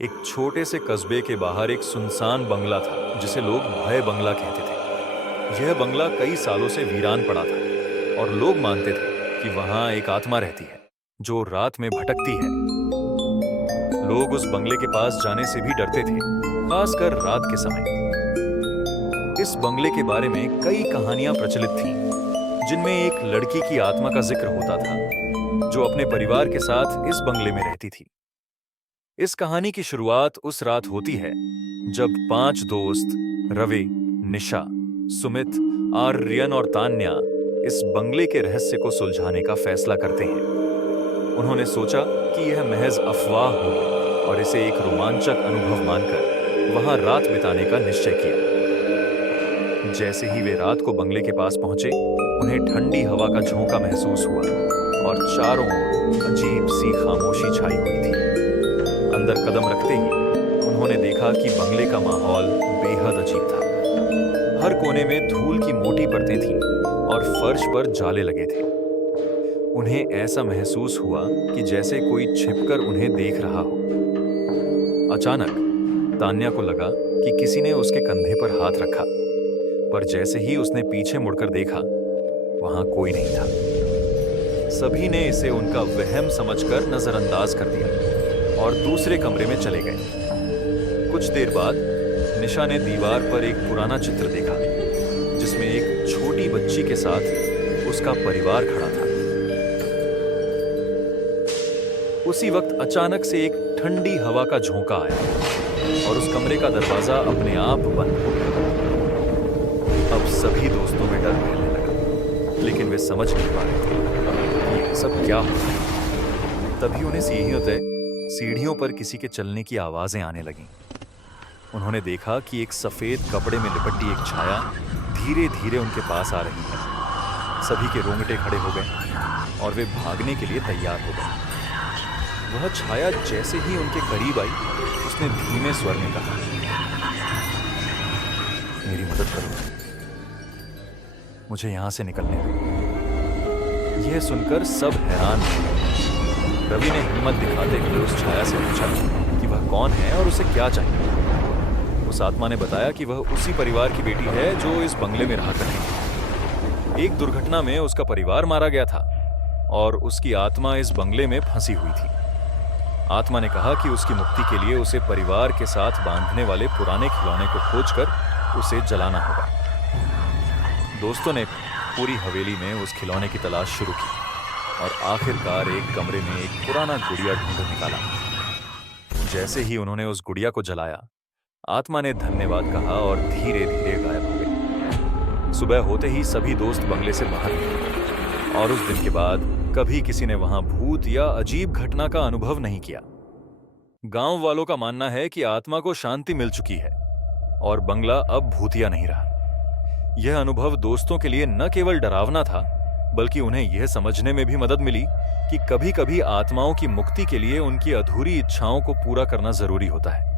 एक छोटे से कस्बे के बाहर एक सुनसान बंगला था जिसे लोग भय बंगला कहते थे। यह बंगला कई सालों से वीरान पड़ा था और लोग मानते थे कि वहां एक आत्मा रहती है जो रात में भटकती है। लोग उस बंगले के पास जाने से भी डरते थे, खासकर रात के समय। इस बंगले के बारे में कई कहानियां प्रचलित थीं, जिनमें एक लड़की की आत्मा का जिक्र होता था जो अपने परिवार के साथ इस बंगले में रहती थी। इस कहानी की शुरुआत उस रात होती है जब 5 दोस्त रवि, निशा, सुमित, आर्यन और तान्या इस बंगले के रहस्य को सुलझाने का फैसला करते हैं। उन्होंने सोचा कि यह महज अफवाह होगी और इसे एक रोमांचक अनुभव मानकर वहां रात बिताने का निश्चय किया। जैसे ही वे रात को बंगले के पास पहुंचे, उन्हें ठंडी हवा का झोंका महसूस हुआ और चारों ओर अजीब सी खामोशी छाई हुई थी। अंदर कदम रखते ही उन्होंने देखा कि बंगले का माहौल बेहद अजीब था। हर कोने में धूल की मोटी परतें थीं और फर्श पर जाले लगे थे। उन्हें ऐसा महसूस हुआ कि जैसे कोई छिपकर उन्हें देख रहा हो। अचानक तान्या को लगा कि किसी ने उसके कंधे पर हाथ रखा, पर जैसे ही उसने पीछे मुड़कर देखा, वहां कोई नहीं था। सभी ने इसे उनका वहम समझकर नजरअंदाज कर दिया और दूसरे कमरे में चले गए। कुछ देर बाद निशा ने दीवार पर एक पुराना चित्र देखा जिसमें एक छोटी बच्ची के साथ उसका परिवार खड़ा था। उसी वक्त अचानक से एक ठंडी हवा का झोंका आया और उस कमरे का दरवाजा अपने आप बंद हो गया। अब सभी दोस्तों में डर फैलने लगा, लेकिन वे समझ नहीं पा रहे थे कि यह सब क्या हो। तभी उन्हें सीढ़ियों पर किसी के चलने की आवाजें आने लगीं। उन्होंने देखा कि एक सफेद कपड़े में लिपटी एक छाया धीरे धीरे उनके पास आ रही है। सभी के रोंगटे खड़े हो गए और वे भागने के लिए तैयार हो गए। वह छाया जैसे ही उनके करीब आई, उसने धीमे स्वर में कहा, मेरी मदद करो, मुझे यहां से निकलने दो। यह सुनकर सब हैरान हुए। रवि ने हिम्मत दिखाते हुए उस छाया से पूछा कि वह कौन है और उसे क्या चाहिए। उस आत्मा ने बताया कि वह उसी परिवार की बेटी है जो इस बंगले में रहा करती थी। एक दुर्घटना में उसका परिवार मारा गया था और उसकी आत्मा इस बंगले में फंसी हुई थी। आत्मा ने कहा कि उसकी मुक्ति के लिए उसे परिवार के साथ बांधने वाले पुराने खिलौने को खोजकर उसे जलाना होगा। दोस्तों ने पूरी हवेली में उस खिलौने की तलाश शुरू की और आखिरकार एक कमरे में एक पुराना गुड़िया ढूंढ निकाला। जैसे ही उन्होंने उस गुड़िया को जलाया, आत्मा ने धन्यवाद कहा और धीरे धीरे गायब हो गई। सुबह होते ही सभी दोस्त बंगले से बाहर निकले और उस दिन के बाद कभी किसी ने वहां भूत या अजीब घटना का अनुभव नहीं किया। गांव वालों का मानना है कि आत्मा को शांति मिल चुकी है और बंगला अब भूतिया नहीं रहा। यह अनुभव दोस्तों के लिए न केवल डरावना था, बल्कि उन्हें यह समझने में भी मदद मिली कि कभी-कभी आत्माओं की मुक्ति के लिए उनकी अधूरी इच्छाओं को पूरा करना जरूरी होता है।